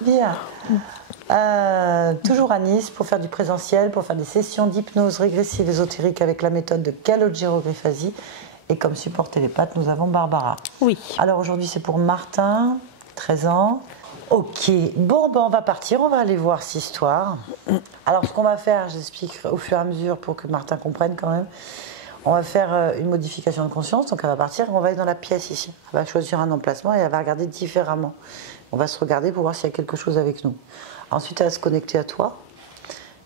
Bien. Toujours à Nice pour faire du présentiel, pour faire des sessions d'hypnose régressive ésotérique avec la méthode de Calogero Griffasi. Et comme support télépathe, nous avons Barbara. Oui. Alors aujourd'hui, c'est pour Martin, 13 ans. Ok, bon, ben on va partir, on va aller voir cette histoire. Alors ce qu'on va faire, j'explique au fur et à mesure pour que Martin comprenne quand même. On va faire une modification de conscience, donc elle va partir, on va aller dans la pièce ici. Elle va choisir un emplacement et elle va regarder différemment. On va se regarder pour voir s'il y a quelque chose avec nous. Ensuite, elle va se connecter à toi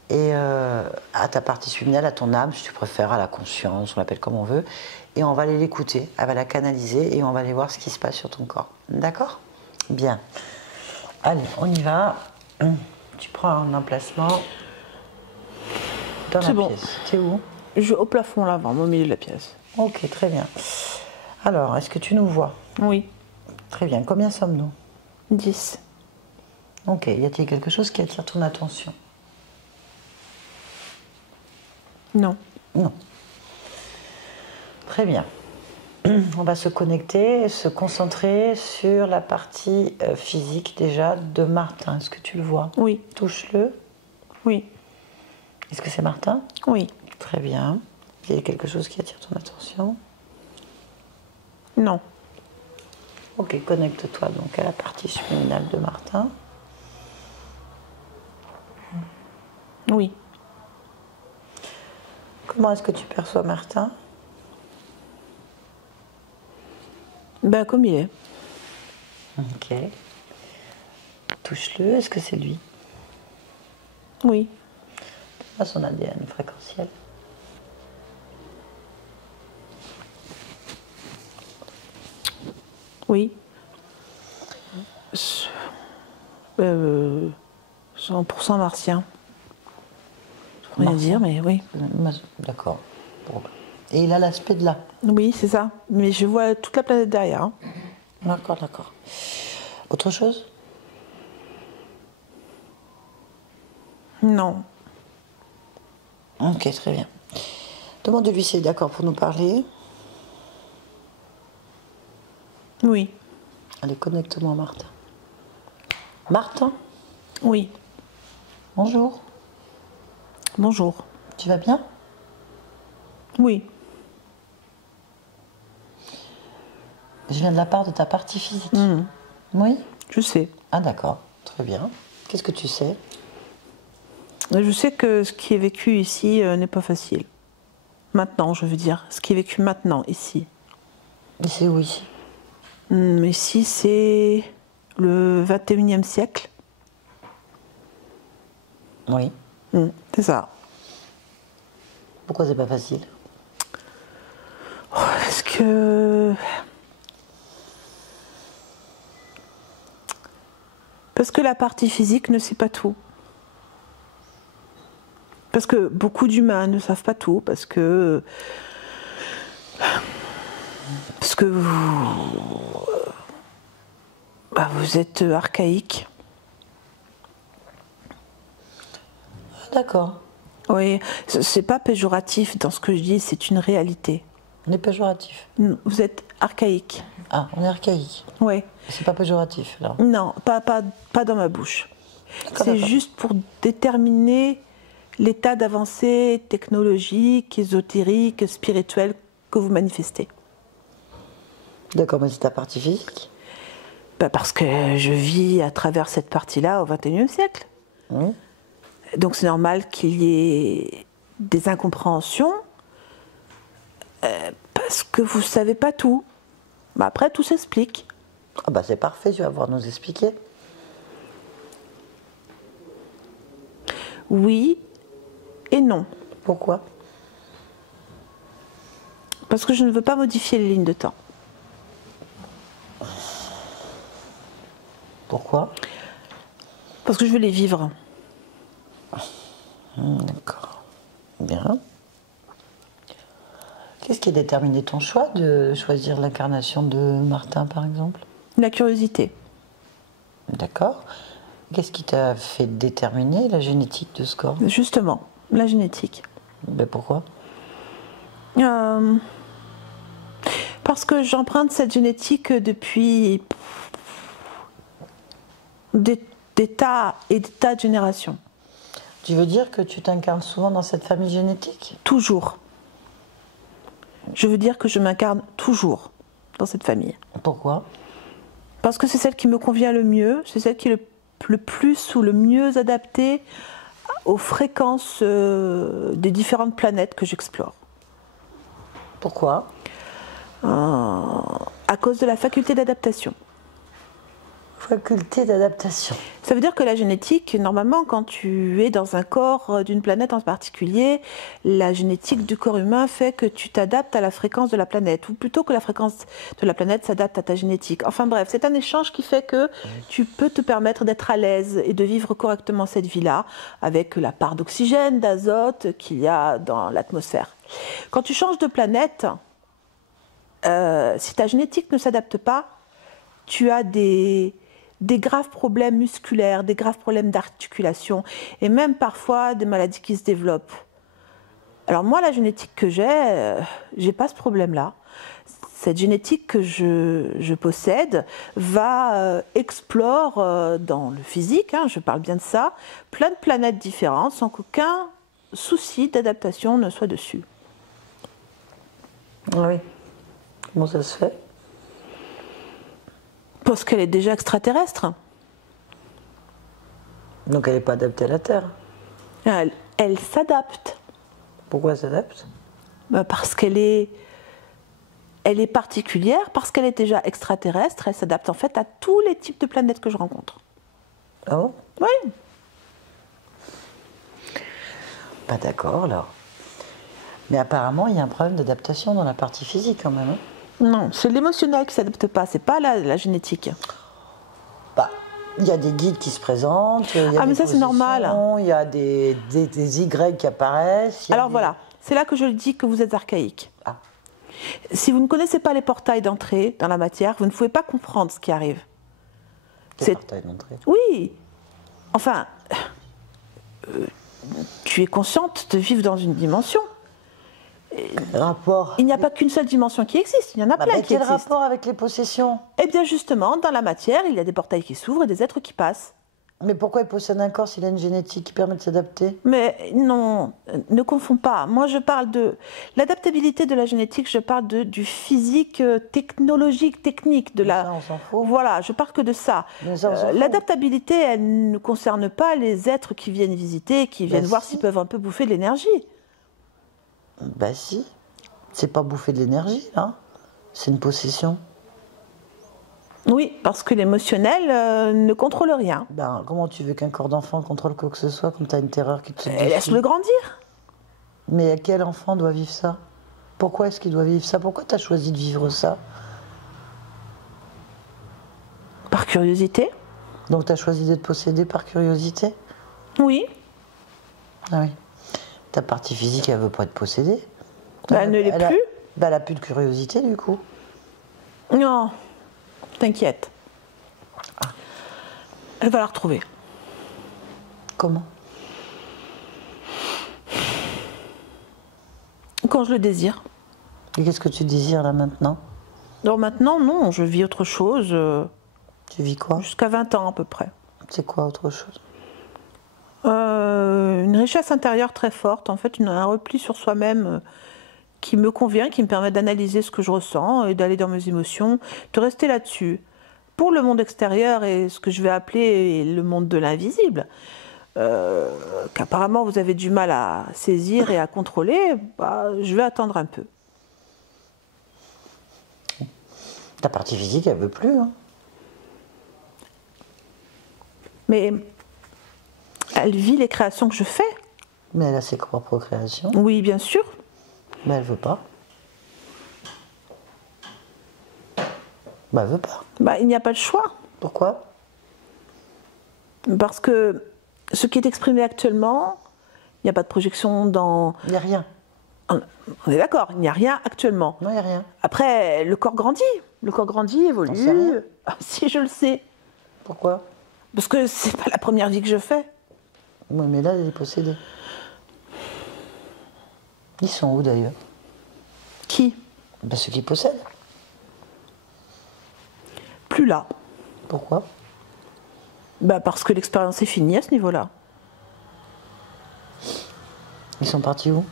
et à ta partie subliminale, à ton âme, si tu préfères, à la conscience, on l'appelle comme on veut. Et on va aller l'écouter, elle va la canaliser et on va aller voir ce qui se passe sur ton corps. D'accord ? Bien. Allez, on y va. Tu prends un emplacement dans la pièce. T'es où ? Au plafond là, vraiment au milieu de la pièce. Ok, très bien. Alors, est-ce que tu nous vois ? Oui. Très bien. Combien sommes-nous ? 10. Ok. Y a-t-il quelque chose qui attire ton attention ? Non. Non. Très bien. On va se connecter, se concentrer sur la partie physique déjà de Martin. Est-ce que tu le vois ? Oui. Touche-le. Oui. Est-ce que c'est Martin ? Oui. Très bien. Il y a quelque chose qui attire ton attention ? Non. Ok, connecte-toi donc à la partie subliminale de Martin. Oui. Comment est-ce que tu perçois Martin ? Ben, comme il est. Ok. Touche-le, est-ce que c'est lui ? Oui. À son ADN fréquentiel. Oui. 100% martien. Je peux rien dire, mais oui. D'accord. Et il a l'aspect de là. Oui, c'est ça. Mais je vois toute la planète derrière. Hein. D'accord, d'accord. Autre chose ? Non. Ok, très bien. Demande-lui s'il est d'accord pour nous parler. Oui. Allez, connecte-moi, Martin. Martin ? Oui. Bonjour. Bonjour. Tu vas bien ? Oui. Je viens de la part de ta partie physique. Oui ? Je sais. Ah d'accord, très bien. Qu'est-ce que tu sais ? Je sais que ce qui est vécu ici n'est pas facile. Maintenant, je veux dire. Ce qui est vécu maintenant, ici. Et c'est où ici ? Ici, c'est le 21e siècle. Oui. C'est ça. Pourquoi c'est pas facile ? Parce que la partie physique ne sait pas tout. Parce que beaucoup d'humains ne savent pas tout, parce que vous êtes archaïque. D'accord. Oui, c'est pas péjoratif dans ce que je dis, c'est une réalité. On est péjoratif. Vous êtes archaïque. Ah, on est archaïque. Oui. C'est pas péjoratif, alors. Non, pas dans ma bouche. C'est d'accord. juste pour déterminer l'état d'avancée technologique, ésotérique, spirituel que vous manifestez. D'accord, mais c'est ta partie physique ? Parce que je vis à travers cette partie-là au XXIe siècle. Oui. Donc c'est normal qu'il y ait des incompréhensions parce que vous ne savez pas tout. Mais après, tout s'explique. Ah bah c'est parfait, tu vas pouvoir nous expliquer. Oui et non. Pourquoi ? Parce que je ne veux pas modifier les lignes de temps. Pourquoi ? Parce que je veux les vivre. D'accord. Bien. Qu'est-ce qui a déterminé ton choix de choisir l'incarnation de Martin, par exemple ? La curiosité. D'accord. Qu'est-ce qui t'a fait déterminer la génétique de ce corps ? Justement, la génétique. Ben pourquoi ? Parce que j'emprunte cette génétique depuis des tas et des tas de générations. Tu veux dire que tu t'incarnes souvent dans cette famille génétique? Toujours. Je veux dire que je m'incarne toujours dans cette famille. Pourquoi? Parce que c'est celle qui me convient le mieux, c'est celle qui est le plus ou le mieux adaptée aux fréquences des différentes planètes que j'explore. Pourquoi? À cause de la faculté d'adaptation. Faculté d'adaptation. Ça veut dire que la génétique, normalement, quand tu es dans un corps d'une planète en particulier, la génétique du corps humain fait que tu t'adaptes à la fréquence de la planète, ou plutôt que la fréquence de la planète s'adapte à ta génétique. Enfin bref, c'est un échange qui fait que tu peux te permettre d'être à l'aise et de vivre correctement cette vie-là, avec la part d'oxygène, d'azote qu'il y a dans l'atmosphère. Quand tu changes de planète, si ta génétique ne s'adapte pas, tu as des graves problèmes musculaires, des graves problèmes d'articulation et même parfois des maladies qui se développent. Alors moi, la génétique que j'ai pas ce problème-là. Cette génétique que je possède explore dans le physique, je parle bien de ça, plein de planètes différentes sans qu'aucun souci d'adaptation ne soit dessus. Oui. Comment ça se fait? Parce qu'elle est déjà extraterrestre. Donc elle n'est pas adaptée à la Terre. Elle s'adapte. Pourquoi elle s'adapte? Parce qu'elle est particulière, parce qu'elle est déjà extraterrestre, elle s'adapte en fait à tous les types de planètes que je rencontre. Ah bon? Oui. Pas d'accord alors. Mais apparemment il y a un problème d'adaptation dans la partie physique quand même. Non, c'est l'émotionnel qui ne s'adapte pas, c'est pas la génétique. Bah, il y a des guides qui se présentent, il y a mais ça c'est normal. Il y a des Y qui apparaissent. Alors voilà, c'est là que je dis que vous êtes archaïque. Ah. Si vous ne connaissez pas les portails d'entrée dans la matière, vous ne pouvez pas comprendre ce qui arrive. Les portails d'entrée? Oui. Enfin, tu es consciente de vivre dans une dimension. Rapport. Il n'y a pas qu'une seule dimension qui existe, il y en a plein qui existent. Quel rapport avec les possessions? Eh bien justement, dans la matière, il y a des portails qui s'ouvrent et des êtres qui passent. Mais pourquoi il possède un corps s'il a une génétique qui permet de s'adapter? Mais non, ne confonds pas. Moi je parle de l'adaptabilité de la génétique, je parle du physique technologique, technique. Ça, on s'en fout. Voilà, je parle que de ça. L'adaptabilité, elle ne concerne pas les êtres qui viennent visiter, qui viennent voir s'ils peuvent un peu bouffer de l'énergie. Bah si, c'est pas bouffer de l'énergie là, c'est une possession. Oui, parce que l'émotionnel ne contrôle rien. Ben, comment tu veux qu'un corps d'enfant contrôle quoi que ce soit quand tu as une terreur qui te saute dessus? Laisse-le grandir. Mais quel enfant doit vivre ça? Pourquoi est-ce qu'il doit vivre ça? Pourquoi tu as choisi de vivre ça? Par curiosité. Donc tu as choisi d'être possédé par curiosité? Oui. Ah oui. Ta partie physique, elle veut pas être possédée. Elle ne l'est plus. Elle a plus de curiosité du coup. Non, t'inquiète. Elle va la retrouver. Comment? Quand je le désire. Et qu'est-ce que tu désires là maintenant? Alors maintenant, non, je vis autre chose. Tu vis quoi? Jusqu'à 20 ans à peu près. C'est quoi autre chose? Une richesse intérieure très forte, en fait, un repli sur soi-même qui me convient, qui me permet d'analyser ce que je ressens et d'aller dans mes émotions, de rester là-dessus. Pour le monde extérieur et ce que je vais appeler le monde de l'invisible, qu'apparemment vous avez du mal à saisir et à contrôler, je vais attendre un peu. Ta partie physique, elle veut plus. Hein. Mais elle vit les créations que je fais. Mais elle a ses propres créations. Oui, bien sûr. Mais elle veut pas. Elle veut pas. Il n'y a pas de choix. Pourquoi? Parce que ce qui est exprimé actuellement, il n'y a pas de projection dans... Il n'y a rien. On est d'accord, il n'y a rien actuellement. Non, il n'y a rien. Après, le corps grandit. Le corps grandit, évolue. T'en sais rien. Ah, si, je le sais. Pourquoi? Parce que c'est pas la première vie que je fais. Oui, mais là, elle est possédée. Ils sont où d'ailleurs? Qui? Ceux qui possèdent. Plus là. Pourquoi? Bah parce que l'expérience est finie à ce niveau-là. Ils sont partis où?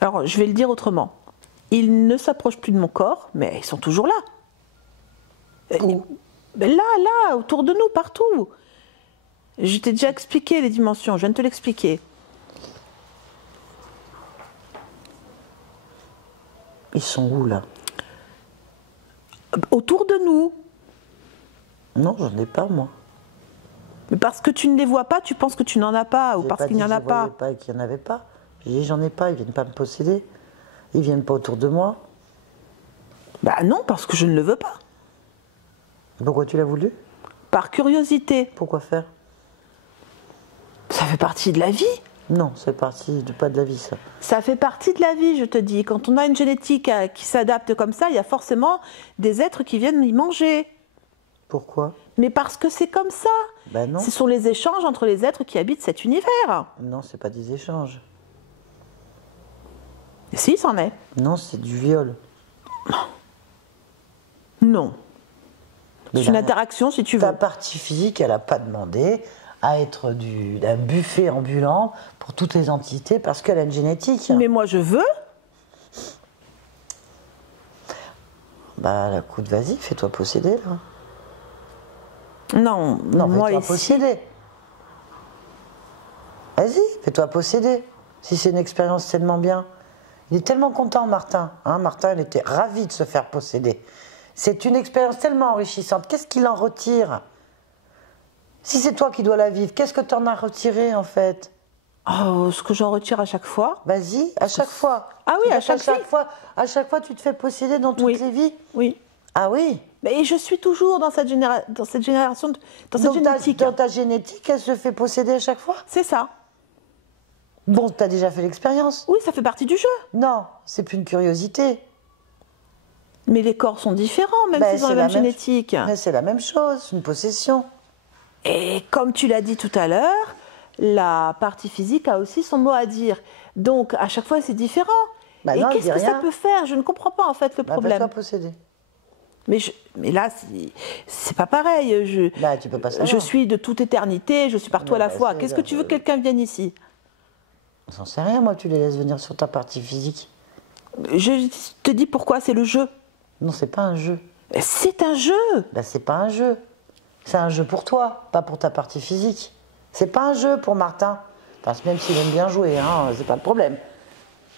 Alors, je vais le dire autrement. Ils ne s'approchent plus de mon corps, mais ils sont toujours là. Où? Ben là, autour de nous, partout. Je t'ai déjà expliqué les dimensions, je viens de te l'expliquer. Ils sont où, là? Autour de nous. Non, j'en ai pas, moi. Mais parce que tu ne les vois pas, tu penses que tu n'en as pas, ou J'ai parce pas qu'il n'y dit en a que je voyais pas. pas et qu'il n'y en avait pas. J'ai dit j'en ai pas, ils viennent pas me posséder. Ils viennent pas autour de moi. Bah non, parce que je ne le veux pas. Pourquoi tu l'as voulu? Par curiosité. Pourquoi faire? Ça fait partie de la vie. Non, c'est parti de pas de la vie, ça. Ça fait partie de la vie, je te dis. Quand on a une génétique qui s'adapte comme ça, il y a forcément des êtres qui viennent y manger. Pourquoi? Mais parce que c'est comme ça. Ben non. Ce sont les échanges entre les êtres qui habitent cet univers. Non, c'est pas des échanges. Et si, c'en est. Non, c'est du viol. Non. Mais C'est une la- interaction, si tu Ta veux. partie physique, elle n'a pas demandé à être d'un buffet ambulant pour toutes les entités parce qu'elle a une génétique. Mais moi, je veux. Bah, écoute, vas-y, fais-toi posséder, là. Non, Non, moi, fais-toi ici, posséder. Vas-y, fais-toi posséder. Si c'est une expérience tellement bien. Il est tellement content, Martin. Hein, Martin, il était ravi de se faire posséder. C'est une expérience tellement enrichissante. Qu'est-ce qu'il en retire? Si c'est toi qui dois la vivre, qu'est-ce que tu en as retiré, en fait? oh, ce que j'en retire à chaque fois. Vas-y, à chaque fois. Ah oui, à C'est-à-dire chaque qu'à fois. À chaque fois, tu te fais posséder dans toutes Oui. les vies. Oui. Ah oui. Mais je suis toujours dans cette, dans cette génération, dans cette Donc, génétique. dans ta génétique, elle se fait posséder à chaque fois. C'est ça. Bon, t'as déjà fait l'expérience. Oui, ça fait partie du jeu. Non, c'est plus une curiosité. Mais les corps sont différents, même Ben, s'ils ont c'est la la même même- génétique. Mais c'est la même chose, une possession. Et comme tu l'as dit tout à l'heure, la partie physique a aussi son mot à dire. Donc, à chaque fois, c'est différent. Bah Et non, qu'est-ce dis que ça rien. peut faire? Je ne comprends pas, en fait, le Bah, problème. fais-toi posséder. Mais là, c'est pas pareil. Bah, tu peux pas savoir. Je suis de toute éternité, je suis partout à la bah, fois. c'est- Qu'est-ce que tu veux que quelqu'un vienne ici? J'en sais rien, moi, tu les laisses venir sur ta partie physique. Je te dis pourquoi, c'est le jeu. Non, c'est pas un jeu. C'est un jeu. Bah, c'est pas un jeu. C'est un jeu pour toi, pas pour ta partie physique. C'est pas un jeu pour Martin. Enfin, même s'il aime bien jouer, hein, c'est pas le problème.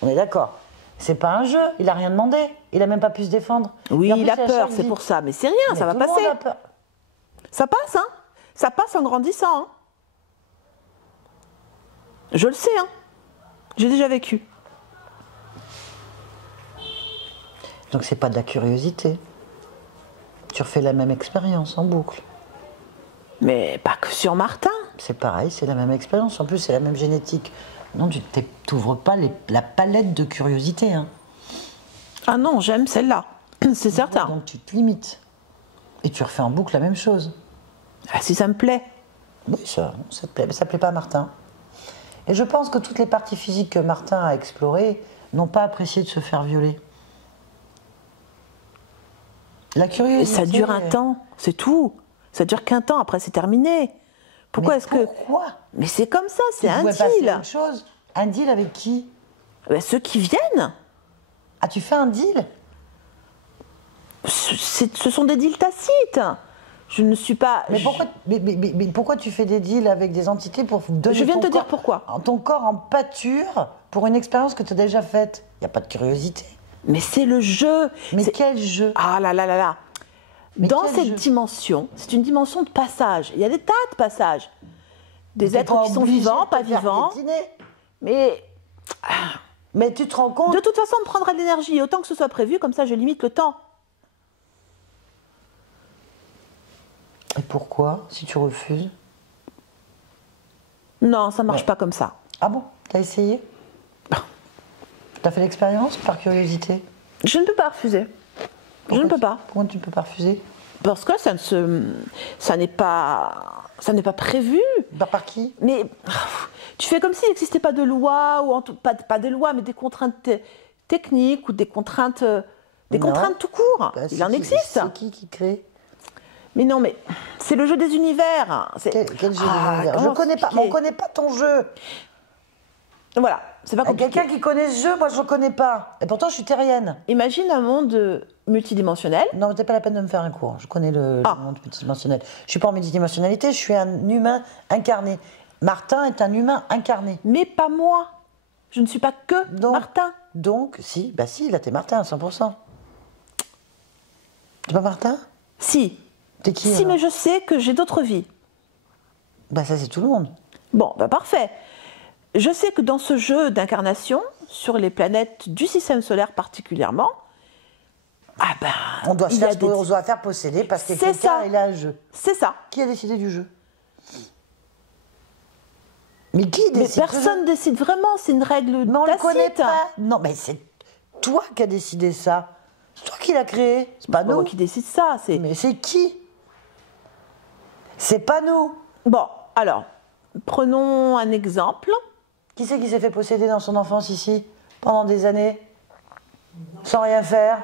On est d'accord. C'est pas un jeu, il a rien demandé. Il a même pas pu se défendre. Oui, Et en il plus, a à peur, chaque c'est vie- pour ça. Mais c'est rien, Mais ça va tout le monde passer. a peur. Ça passe, hein. Ça passe en grandissant, hein. Je le sais, hein. J'ai déjà vécu. Donc c'est pas de la curiosité. Tu refais la même expérience en boucle. Mais pas que sur Martin. C'est pareil, c'est la même expérience. En plus, c'est la même génétique. Non, tu t'ouvres pas la palette de curiosité. Hein. Ah non, j'aime celle-là. C'est certain. Donc tu te limites. Et tu refais en boucle la même chose. Ah, si ça me plaît. Oui, ça te plaît. Mais ça plaît pas à Martin. Et je pense que toutes les parties physiques que Martin a explorées n'ont pas apprécié de se faire violer. La Et curiosité. ça dure un temps, c'est tout. Ça dure qu'un temps, après c'est terminé. Pourquoi Mais est-ce que... pourquoi Mais c'est comme ça, c'est Tu un pouvais passer à deal. autre chose. Un deal avec qui? Ben, ceux qui viennent, Ah, tu fais un deal? ce sont des deals tacites. Je ne suis pas... Mais pourquoi, mais pourquoi tu fais des deals avec des entités pour donner Je viens de ton te dire corps- pourquoi. ton corps en pâture pour une expérience que tu as déjà faite? Il n'y a pas de curiosité. Mais c'est le jeu. Mais C'est- quel jeu? Ah là là là là. Mais Dans quel cette jeu? dimension, c'est une dimension de passage. Il y a des tas de passages. Des T'es êtres pas qui sont obligé vivants, de pas te faire vivants. piétiner. Mais Mais tu te rends compte? de toute façon, on me prendra de l'énergie. Autant que ce soit prévu, comme ça je limite le temps. Et pourquoi, si tu refuses? Non, ça marche Ouais. pas comme ça. Ah bon? T'as essayé? T'as fait l'expérience par curiosité? Je ne peux pas refuser. Je ne peux pas. Pourquoi tu ne peux pas refuser? Parce que ça n'est pas prévu. Par qui? Mais tu fais comme s'il n'existait pas de loi, ou pas de loi, mais des contraintes techniques ou des contraintes Des Non. contraintes tout court. Bah, Il en qui- existe. C'est qui crée? Mais non, mais c'est le jeu des univers. Quel jeu Ah, d'univers? Je comment connais pas, mais expliquer on connaît pas ton jeu. Voilà, c'est pas compliqué. Quelqu'un qui connaît ce jeu, moi je le connais pas. Et pourtant je suis terrienne. Imagine un monde multidimensionnel. Non, mais c'est pas la peine de me faire un cours. Je connais le Ah. monde multidimensionnel. Je suis pas en multidimensionnalité, je suis un humain incarné. Martin est un humain incarné. Mais pas moi. Je ne suis pas que Donc- Martin. Donc, si, bah si, là t'es Martin à 100%. T'es pas Martin? Si. T'es qui? Si, alors mais je sais que j'ai d'autres vies. Bah ça c'est tout le monde. Bon, bah parfait. Je sais que dans ce jeu d'incarnation, sur les planètes du système solaire particulièrement, ah ben, On doit se il y a faire, on doit faire posséder parce que C'est quelqu'un ça. est là un jeu. C'est ça. Qui a décidé du jeu? Mais qui Mais décide? personne décide vraiment, c'est une règle Mais on le tacite. connaît pas. Non, mais c'est toi qui as décidé ça. C'est toi qui l'as créé. C'est pas C'est pas moi nous. qui décide ça. Mais c'est qui? C'est pas nous. Bon, alors, prenons un exemple. Qui c'est qui s'est fait posséder dans son enfance ici, pendant des années, sans rien faire?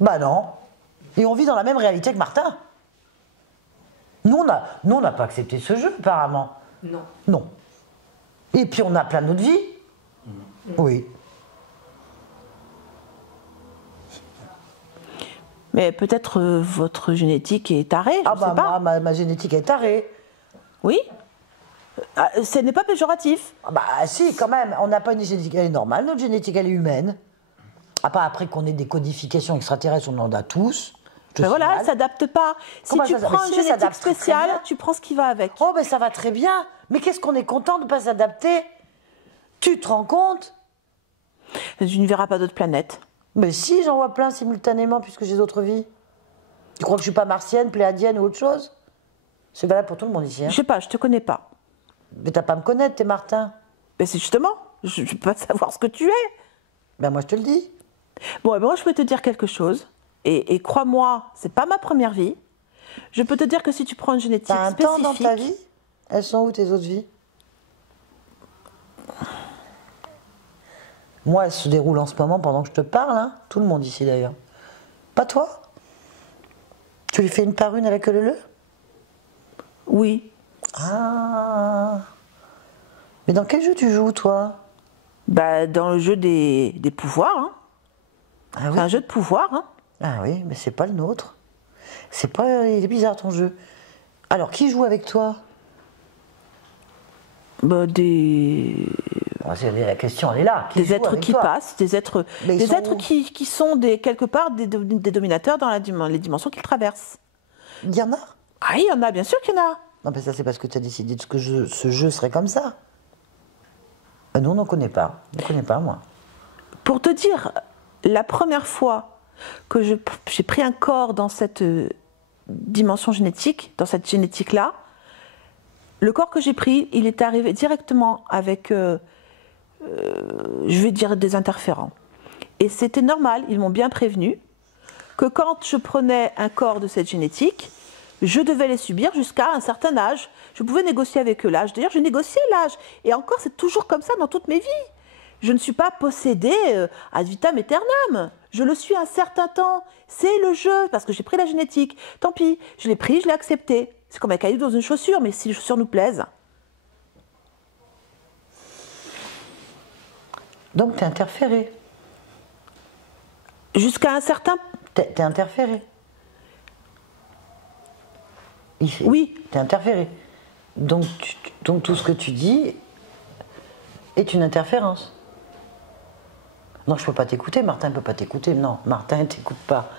Bah non. Et on vit dans la même réalité que Martin. Nous, on n'a pas accepté ce jeu, apparemment. Non. Non. Et puis, on a plein d'autres vies. Oui. Mais peut-être votre génétique est tarée, je Ah ne bah sais pas. moi, ma génétique est tarée. Oui. Ce n'est pas péjoratif. Ah bah si, quand même. On n'a pas une génétique, elle est normale. Notre génétique, elle est humaine. Ah, pas après qu'on ait des codifications extraterrestres, on en a tous. Je Ben voilà, signale. elle ne s'adapte pas. Si Comment tu ça s'adapte? prends Mais une si, elle génétique s'adapte très, très spéciale, bien. tu prends ce qui va avec. Oh, ben ça va très bien. Mais qu'est-ce qu'on est content de ne pas s'adapter? Tu te rends compte? Tu ne verras pas d'autres planètes. Mais si, j'en vois plein simultanément puisque j'ai d'autres vies. Tu crois que je suis pas martienne, pléadienne ou autre chose? C'est valable pour tout le monde ici. Hein. Je sais pas, je te connais pas. Mais t'as pas à me connaître, t'es Martin. Ben c'est justement, je ne peux pas savoir ce que tu es. Ben moi je te le dis. Bon, et ben moi je peux te dire quelque chose. Et crois-moi, c'est pas ma première vie. Je peux te dire que si tu prends une génétique T'as un temps spécifique, dans ta vie? Elles sont où tes autres vies? Moi, elles se déroulent en ce moment pendant que je te parle. Hein. Tout le monde ici d'ailleurs. Pas toi? Tu lui fais une par une avec le? oui. Ah. Mais dans quel jeu tu joues, toi? Bah, dans le jeu des pouvoirs. Hein. Ah C'est oui? un jeu de pouvoir. Hein. Ah oui, mais c'est pas le nôtre. C'est pas. Il est bizarre ton jeu. Alors, qui joue avec toi? Bah, des La question, elle est là. Qui joue êtres avec qui toi? passent, des êtres, Mais ils des sont êtres où? qui sont quelque part des dominateurs dans les dimensions qu'ils traversent. Il y en a? Ah, il y en a, bien sûr qu'il y en a. Non, mais ça, c'est parce que tu as décidé que ce jeu serait comme ça. Nous, on n'en connaît pas. On ne connaît pas, moi. Pour te dire, la première fois que j'ai pris un corps dans cette dimension génétique, dans cette génétique-là, le corps que j'ai pris, il est arrivé directement avec, je vais dire, des interférents. Et c'était normal, ils m'ont bien prévenu, que quand je prenais un corps de cette génétique, je devais les subir jusqu'à un certain âge. Je pouvais négocier avec eux l'âge. D'ailleurs, j'ai négocié l'âge. Et encore, c'est toujours comme ça dans toutes mes vies. Je ne suis pas possédée ad vitam aeternam. Je le suis un certain temps. C'est le jeu, parce que j'ai pris la génétique. Tant pis, je l'ai pris, je l'ai accepté. C'est comme un caillou dans une chaussure, mais si les chaussures nous plaisent. Donc, t'es interféré. Jusqu'à un certain... T'es interféré. Ici. Oui. T'es interféré. Donc, donc, tout ce que tu dis est une interférence. Non, je peux pas t'écouter. Martin ne peut pas t'écouter. Non, Martin ne t'écoute pas.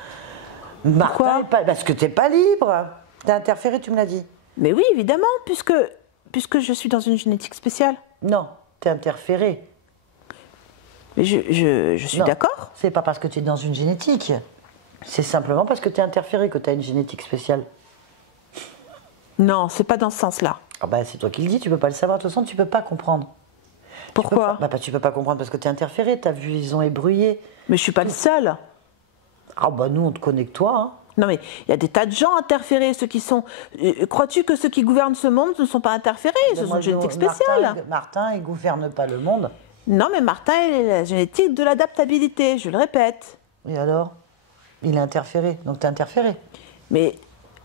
Pourquoi Martin, parce que t'es pas libre. T'es interféré, tu me l'as dit. Mais oui, évidemment, puisque je suis dans une génétique spéciale. Non, t'es interféré. Mais je suis Non, d'accord. C'est pas parce que tu es dans une génétique. C'est simplement parce que tu es interféré que tu as une génétique spéciale. Non, c'est pas dans ce sens-là. Ah bah, c'est toi qui le dis, tu peux pas le savoir. De toute façon, tu peux pas comprendre. Pourquoi? Tu peux pas comprendre parce que tu es interféré. Tu as vu, ils ont ébrouillé. Mais je suis pas le seul. Ah bah, nous, on te connaît que toi. Hein. Non mais il y a des tas de gens interférés, ceux qui sont... crois-tu que ceux qui gouvernent ce monde ne sont pas interférés? Ce sont une génétique spéciale. Martin, il gouverne pas le monde. Non mais Martin, il a la génétique de l'adaptabilité, je le répète. Et alors? Il est interféré, donc t'es interféré. Mais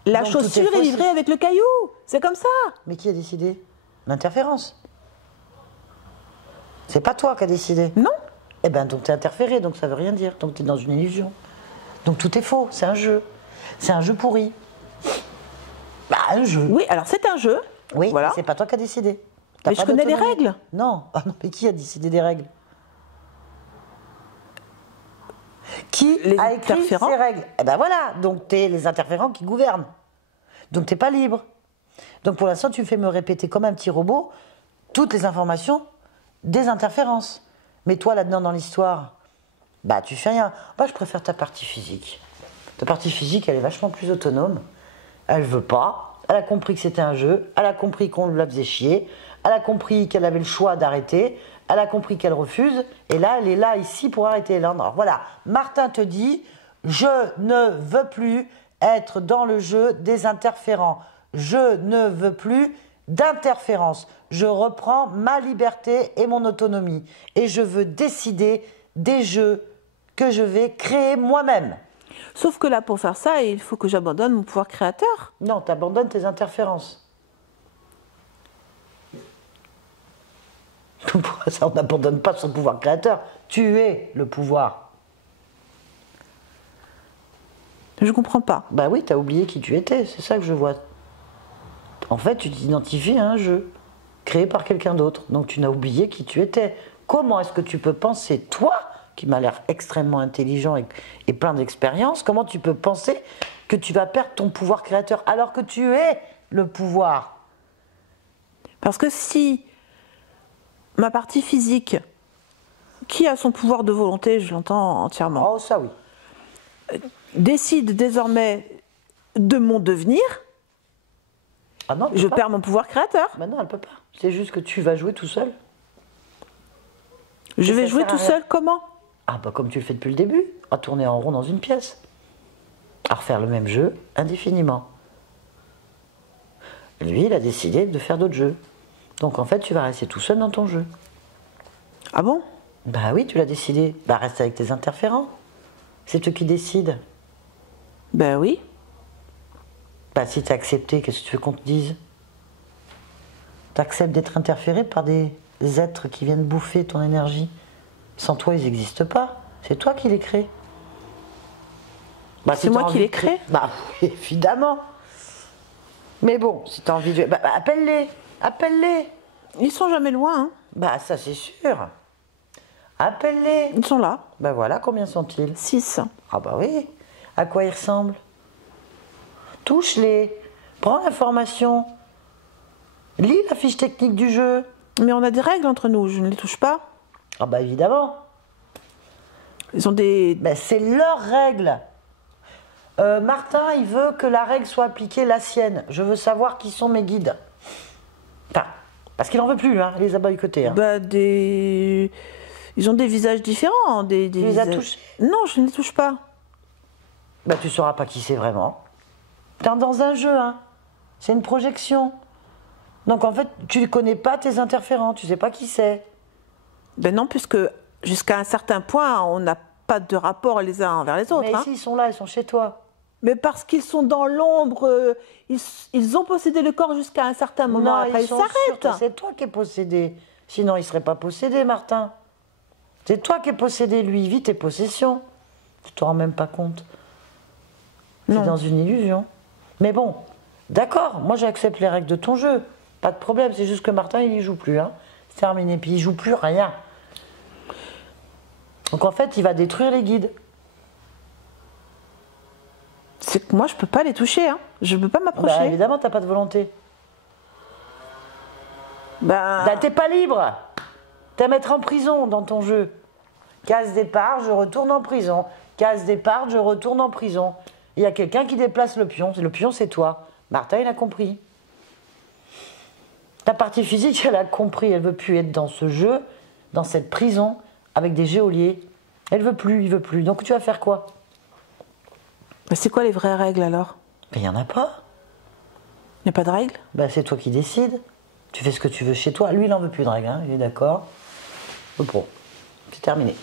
la Donc, tout chaussure est est faux, livrée c'est- avec le caillou. C'est comme ça. Mais qui a décidé? L'interférence. C'est pas toi qui as décidé. Non. Eh ben donc t'es interféré, donc ça veut rien dire. Donc t'es dans une illusion. Donc tout est faux, c'est un jeu. C'est un jeu pourri. Bah un jeu. Oui, alors c'est un jeu. Oui, Voilà. c'est pas toi qui as décidé. T'as Mais je pas connais les d'autonomie. règles. Non. Ah non, mais qui a décidé des règles? Qui Les a écrit ces interférents. règles? Eh ben voilà, donc t'es les interférents qui gouvernent. Donc t'es pas libre. Donc pour l'instant, tu me fais me répéter comme un petit robot toutes les informations des interférences. Mais toi, là-dedans, dans l'histoire, bah tu fais rien. Bah je préfère ta partie physique. Ta partie physique, elle est vachement plus autonome. Elle veut pas. Elle a compris que c'était un jeu. Elle a compris qu'on la faisait chier. Elle a compris qu'elle avait le choix d'arrêter. Elle a compris qu'elle refuse. Et là, elle est là, ici, pour arrêter. Alors voilà, Martin te dit, je ne veux plus être dans le jeu des interférents. Je ne veux plus d'interférence. Je reprends ma liberté et mon autonomie. Et je veux décider des jeux que je vais créer moi-même. Sauf que là, pour faire ça, il faut que j'abandonne mon pouvoir créateur. Non, tu abandonnes tes interférences. Pour ça, on n'abandonne pas son pouvoir créateur. Tu es le pouvoir. Je comprends pas. Bah oui, tu as oublié qui tu étais, c'est ça que je vois. En fait, tu t'identifies à un jeu créé par quelqu'un d'autre. Donc tu n'as oublié qui tu étais. Comment est-ce que tu peux penser, toi, qui m'as l'air extrêmement intelligent et plein d'expérience, comment tu peux penser que tu vas perdre ton pouvoir créateur alors que tu es le pouvoir? Parce que si ma partie physique, qui a son pouvoir de volonté, je l'entends entièrement, Oh, ça oui. décide désormais de mon devenir, Ah non, elle peut je pas. perds mon pouvoir créateur. Bah non, elle peut pas. C'est juste que tu vas jouer tout seul. Je Et vais ça jouer sert à tout rien. seul comment? Ah bah comme tu le fais depuis le début, à tourner en rond dans une pièce. À refaire le même jeu indéfiniment. Lui, il a décidé de faire d'autres jeux. Donc en fait, tu vas rester tout seul dans ton jeu. Ah bon? Bah oui, tu l'as décidé. Bah reste avec tes interférents. C'est eux qui décident. Ben oui. Bah si t'as accepté, qu'est-ce que tu veux qu'on te dise? T'acceptes d'être interféré par des êtres qui viennent bouffer ton énergie. Sans toi, ils n'existent pas. C'est toi qui les crées. Bah, C'est si moi t'as qui envie les de créer- crée. Bah évidemment. Mais bon, si t'as envie de... Bah, appelle-les. Appelle-les. Ils sont jamais loin, hein. Bah ça c'est sûr. Appelle-les. Ils sont là. Bah voilà, combien sont-ils? 6. Ah bah oui. À quoi ils ressemblent? Touche-les. Prends l'information. Lis la fiche technique du jeu. Mais on a des règles entre nous, je ne les touche pas. Ah bah évidemment. Ils ont des... Ben, c'est leur règle. Martin, il veut que la règle soit appliquée la sienne. Je veux savoir qui sont mes guides. Enfin, parce qu'il en veut plus, hein, il les a boycottés. Hein. Bah, des... Ils ont des visages différents. Des Tu les as visages- touchés? Non, je ne les touche pas. Ben, tu sauras pas qui c'est vraiment. T'es dans un jeu, hein. C'est une projection. Donc en fait, tu ne connais pas tes interférents, tu sais pas qui c'est. Ben non, puisque jusqu'à un certain point, on n'a pas de rapport les uns envers les autres. Mais hein. ici, ils sont là, ils sont chez toi. Mais parce qu'ils sont dans l'ombre, ils ont possédé le corps jusqu'à un certain moment. Après, ils sont sur toi. s'arrêtent. C'est toi qui es possédé. Sinon, il ne serait pas possédé, Martin. C'est toi qui es possédé, lui. Il vit tes possessions. Tu t'en rends même pas compte. C'est Non. dans une illusion. Mais bon, d'accord, moi j'accepte les règles de ton jeu. Pas de problème, c'est juste que Martin, il y joue plus. Hein. C'est terminé. Puis il joue plus rien. Donc en fait, il va détruire les guides. C'est que moi, je peux pas les toucher. Hein. Je peux pas Bah, m'approcher. évidemment, t'as pas de volonté. Ben, Bah, t'es pas libre. T'es à mettre en prison dans ton jeu. Case départ, je retourne en prison. Case départ, je retourne en prison. Il y a quelqu'un qui déplace le pion. Le pion, c'est toi. Martin, il a compris. Ta partie physique, elle a compris. Elle veut plus être dans ce jeu, dans cette prison, avec des geôliers. Elle veut plus, il veut plus. Donc tu vas faire quoi? mais c'est quoi les vraies règles alors? Mais il n'y en a pas. Il n'y a pas de règles? Bah, c'est toi qui décides. Tu fais ce que tu veux chez toi. Lui, il n'en veut plus de règles, hein. Il est d'accord. Bon, c'est terminé.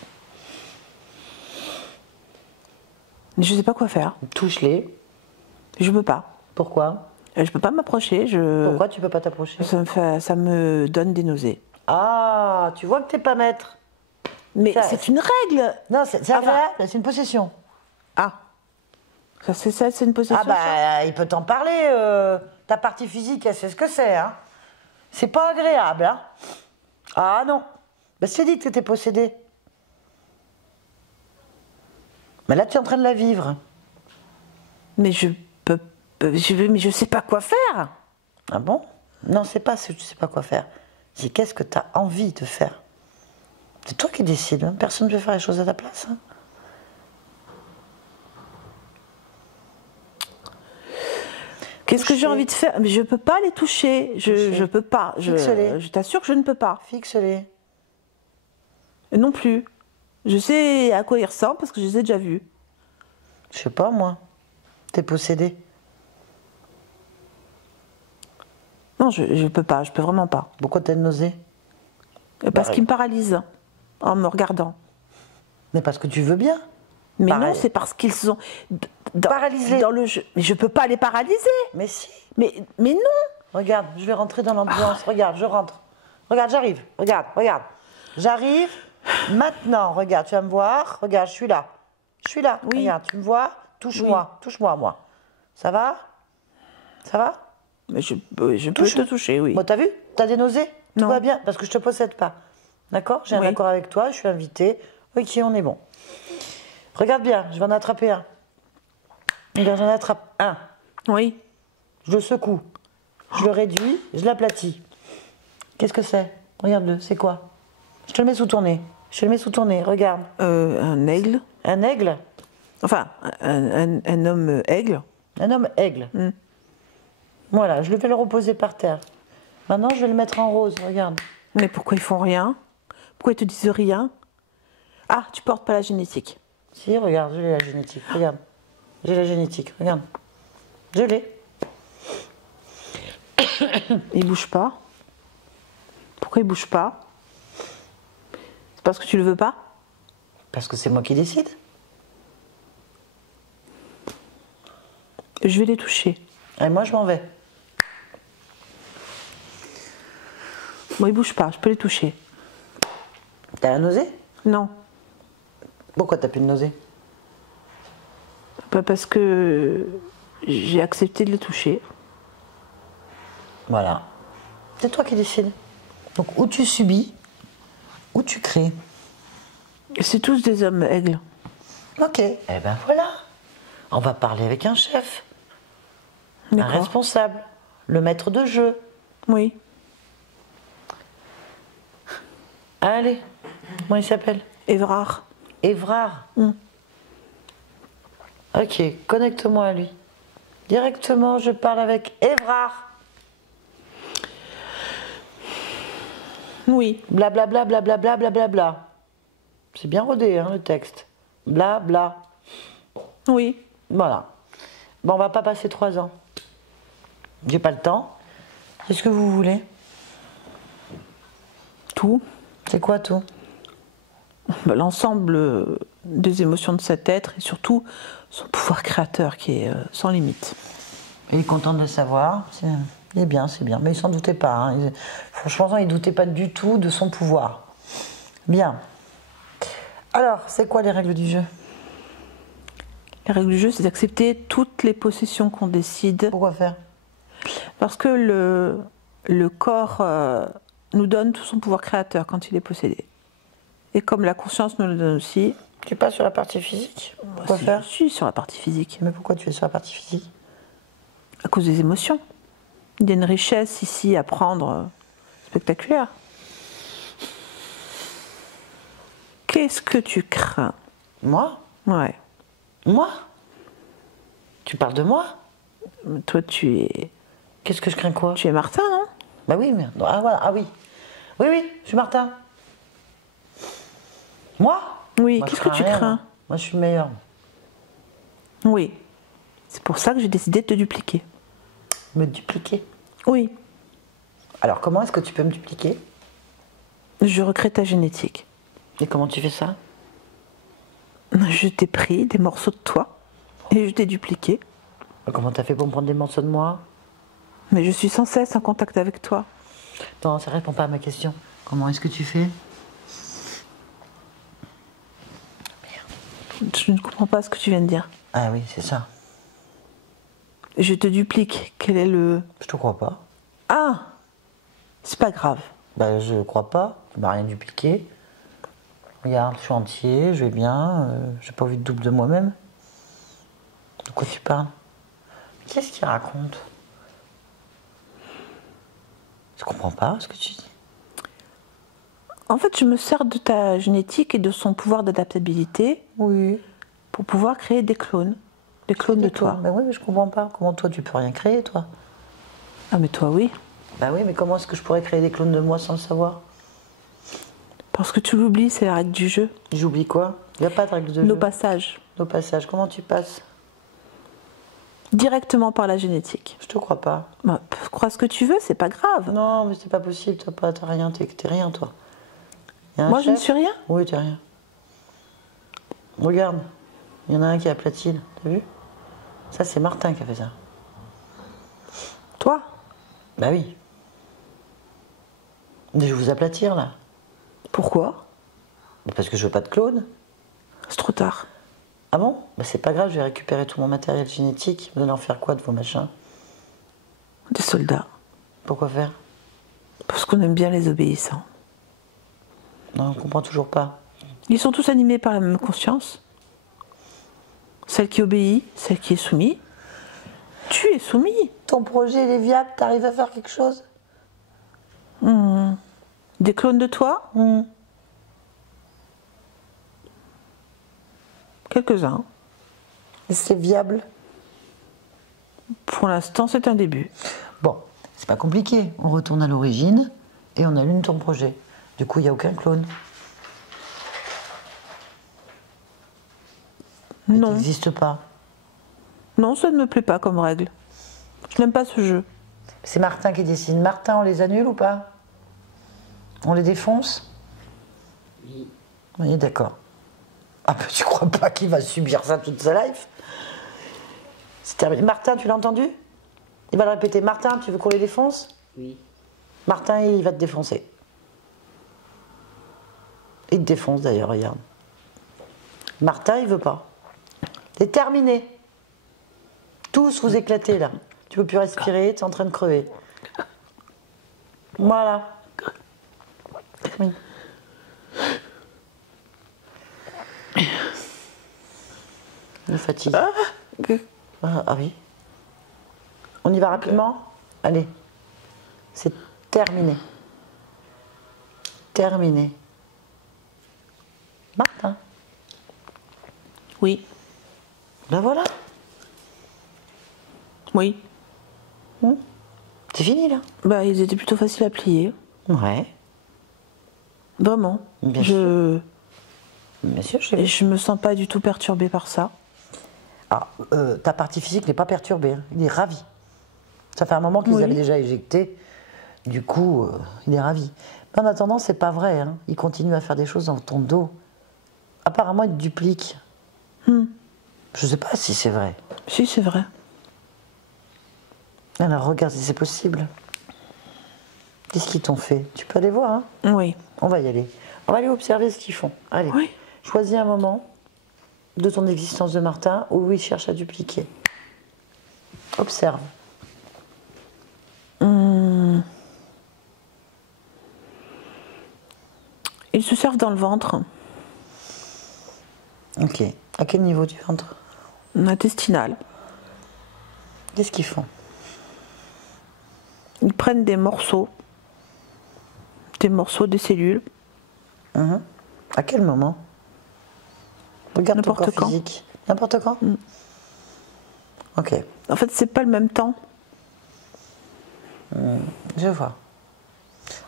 Je ne sais pas quoi faire. Touche-les. Je peux pas. Pourquoi? Je peux pas m'approcher. Pourquoi tu peux pas t'approcher? Ça me donne des nausées. Ah, tu vois que t'es pas maître. Mais c'est une règle. Non, c'est agréable, c'est une possession. Ah. C'est une possession. Ah bah, il peut t'en parler. Ta partie physique, elle sait ce que c'est. Hein. C'est pas agréable. Hein. Ah non. Bah, c'est dit que t'étais possédé. Mais là, tu es en train de la vivre. Mais mais je sais pas quoi faire. Ah bon? Non, c'est pas ce que tu sais pas quoi faire. C'est qu'est-ce que tu as envie de faire. C'est toi qui décides. Hein. Personne ne veut faire les choses à ta place. Hein. Qu'est-ce que j'ai envie de faire? Mais je peux pas les toucher. Je peux pas. Je t'assure que je ne peux pas. Fixe-les. Non plus. Je sais à quoi ils ressemblent parce que je les ai déjà vus. Je sais pas, moi. T'es possédé. Non, je peux pas. Je peux vraiment pas. Pourquoi t'as une nausée? Parce qu'ils me paralysent en me regardant. Mais parce que tu veux bien. Mais non, c'est parce qu'ils sont paralysés dans le jeu. Mais je peux pas les paralyser. Mais si. Mais non. Regarde, je vais rentrer dans l'ambiance. Regarde, je rentre. Regarde, j'arrive. Regarde. J'arrive. Maintenant, regarde, tu vas me voir. Regarde, je suis là. Oui. Regarde, tu me vois. Touche-moi. Oui. Touche-moi, moi. Ça va? Mais je peux te toucher, oui. Bon, t'as vu? T'as des nausées? Non. Tout va bien parce que je te possède pas. D'accord? J'ai un accord avec toi, je suis invitée. Ok, on est bon. Regarde bien, je vais en attraper un. Regarde, j'en attrape un. Oui. Je le secoue. Je le réduis, je l'aplatis. Qu'est-ce que c'est? Regarde-le, c'est quoi? Je te le mets sous ton nez. Regarde. Un aigle. Un aigle? Enfin, un homme aigle. Un homme aigle. Voilà, je vais le reposer par terre. Maintenant, je vais le mettre en rose, regarde. Mais pourquoi ils font rien? Pourquoi ils te disent rien? Ah, tu portes pas la génétique. Si, regarde, j'ai la génétique, regarde. J'ai la génétique, regarde. Je l'ai. Il bouge pas. Pourquoi il bouge pas? C'est parce que tu le veux pas? Parce que c'est moi qui décide. Je vais les toucher. Et moi, je m'en vais. Moi, il bouge pas, je peux les toucher. T'as la nausée? Non. Pourquoi t'as plus de nausée? Parce que j'ai accepté de les toucher. Voilà. C'est toi qui décides. Donc, ou tu subis, ou tu crées. C'est tous des hommes aigles. Ok. Eh ben voilà. On va parler avec un chef. Un responsable. Le maître de jeu. Oui. Allez. Comment il s'appelle? Évrard. Évrard. Ok, connecte-moi à lui. Directement, je parle avec Évrard. Oui. Blablabla, blablabla, blablabla. C'est bien rodé, hein, le texte. Blabla. Oui. Voilà. Bon, on va pas passer 3 ans. J'ai pas le temps. Qu'est-ce que vous voulez? Tout. C'est quoi tout? L'ensemble des émotions de cet être et surtout son pouvoir créateur qui est sans limite. Il est content de le savoir. Il est bien, c'est bien. Mais il s'en doutait pas. Hein. Franchement, il ne doutait pas du tout de son pouvoir. Bien. Alors, c'est quoi les règles du jeu? Les règles du jeu, c'est d'accepter toutes les possessions qu'on décide. Pourquoi faire? Parce que le corps nous donne tout son pouvoir créateur quand il est possédé. Et comme la conscience nous le donne aussi. Tu es pas sur la partie physique? Pourquoi faire? Je suis sur la partie physique. Mais pourquoi tu es sur la partie physique? À cause des émotions. Il y a une richesse ici à prendre spectaculaire. Qu'est-ce que tu crains? Moi? Ouais. Moi? Tu parles de moi? Toi, tu es... Qu'est-ce que je crains quoi? Tu es Martin, non? Bah oui, merde. Ah voilà, ah oui. Oui, je suis Martin. Moi? Oui, qu'est-ce que tu crains? Moi, je suis le meilleur. Oui. C'est pour ça que j'ai décidé de te dupliquer. Me dupliquer? Oui. Alors, comment est-ce que tu peux me dupliquer? Je recrée ta génétique. Et comment tu fais ça? Je t'ai pris des morceaux de toi Et je t'ai dupliqué. Comment t'as fait pour me prendre des morceaux de moi? Mais je suis sans cesse en contact avec toi. Non, ça répond pas à ma question. Comment est-ce que tu fais? Je ne comprends pas ce que tu viens de dire. Ah oui, c'est ça. Je te duplique. Quel est le... Je te crois pas. Ah! C'est pas grave. Bah, je crois pas. Tu m'as rien dupliqué. Regarde, je suis entier, je vais bien. J'ai pas envie de double de moi-même. De quoi tu parles? Qu'est-ce qu'il raconte? Je comprends pas ce que tu dis. En fait, je me sers de ta génétique et de son pouvoir d'adaptabilité Oui. pour pouvoir créer des clones. Des clones de toi. Mais oui, mais je comprends pas. Comment toi, tu peux rien créer, toi? Ah, mais toi, oui. Bah oui, mais comment est-ce que je pourrais créer des clones de moi sans le savoir? Parce que tu l'oublies, c'est la règle du jeu. J'oublie quoi? Il n'y a pas de règle de Nos jeu. passages. Nos passages. Comment tu passes? Directement par la génétique. Je te crois pas. Bah, crois ce que tu veux, c'est pas grave. Non, mais c'est pas possible. T'as rien. T'es rien, toi. Y a un Moi, je ne chef? suis rien. Oui, t'es rien. Regarde. Il y en a un qui est aplatine. T'as vu? Ça, c'est Martin qui a fait ça. Toi? Bah oui. Mais je vais vous aplatir, là. Pourquoi? Parce que je veux pas de clone. C'est trop tard. Ah bon? Bah c'est pas grave, je vais récupérer tout mon matériel génétique. Vous allez en faire quoi de vos machins? Des soldats. Pourquoi faire? Parce qu'on aime bien les obéissants. Non, on comprend toujours pas. Ils sont tous animés par la même conscience. Celle qui obéit, celle qui est soumise. Tu es soumis. Ton projet, il est viable? T'arrives à faire quelque chose? Des clones de toi? Quelques-uns. C'est viable? Pour l'instant, c'est un début. Bon, c'est pas compliqué. On retourne à l'origine et on allume ton projet. Du coup, il n'y a aucun clone. Il Non. n'existe pas. Non, ça ne me plaît pas comme règle. Je n'aime pas ce jeu. C'est Martin qui décide. Martin, on les annule ou pas? On les défonce? Oui. Oui, d'accord. Ah, ben tu crois pas qu'il va subir ça toute sa life? C'est terminé. Martin, tu l'as entendu? Il va le répéter. Martin, tu veux qu'on les défonce? Oui. Martin, il va te défoncer. Il te défonce d'ailleurs, regarde. Martin, il veut pas. C'est terminé. Tous vous éclatez là. Tu peux plus respirer, tu es en train de crever. Voilà. Oui. Il me fatigue. Ah oui. On y va rapidement? Allez. C'est terminé. Terminé. Martin. Oui. Ben voilà. Oui. C'est fini là? Bah, ils étaient plutôt faciles à plier. Ouais. Vraiment. Bien je... Bien sûr, je sais. Et je me sens pas du tout perturbée par ça. Alors, ta partie physique n'est pas perturbée. Hein. Il est ravi. Ça fait un moment qu'ils Oui. avaient déjà éjecté. Du coup, il est ravi. Mais en attendant, c'est pas vrai. Hein. Il continue à faire des choses dans ton dos. Apparemment, il te duplique. Je sais pas si c'est vrai. Si, c'est vrai. Alors, regarde si c'est possible. Qu'est-ce qu'ils t'ont fait? Tu peux aller voir. Hein. Oui. On va y aller. On va aller observer ce qu'ils font. Allez. Oui. Choisis un moment de ton existence de Martin où il cherche à dupliquer. Observe. Ils se servent dans le ventre, Ok. À quel niveau du ventre? intestinal. Qu'est-ce qu'ils font? Ils prennent des morceaux des cellules. À quel moment? Regarde ton N'importe corps quand. physique. N'importe quand? Ok. En fait, c'est pas le même temps. Je vois.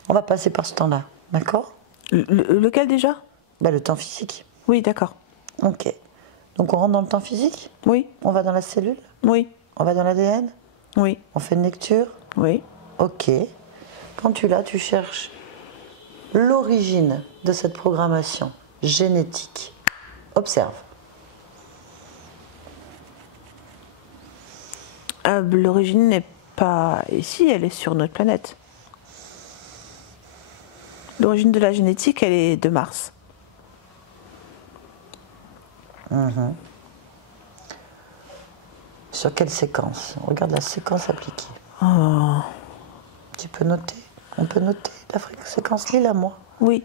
On va passer par ce temps-là. D'accord? Lequel déjà? Bah, le temps physique. Oui, d'accord. Ok. Donc on rentre dans le temps physique? Oui, On va dans la cellule? oui, On va dans l'ADN? oui, On fait une lecture? oui. Ok. Quand tu l'as, tu cherches l'origine de cette programmation génétique. Observe. L'origine n'est pas ici, elle est sur notre planète. L'origine de la génétique, elle est de Mars. Sur quelle séquence? Regarde la séquence appliquée. Oh, Tu peux noter? On peut noter la séquence lila, moi. oui.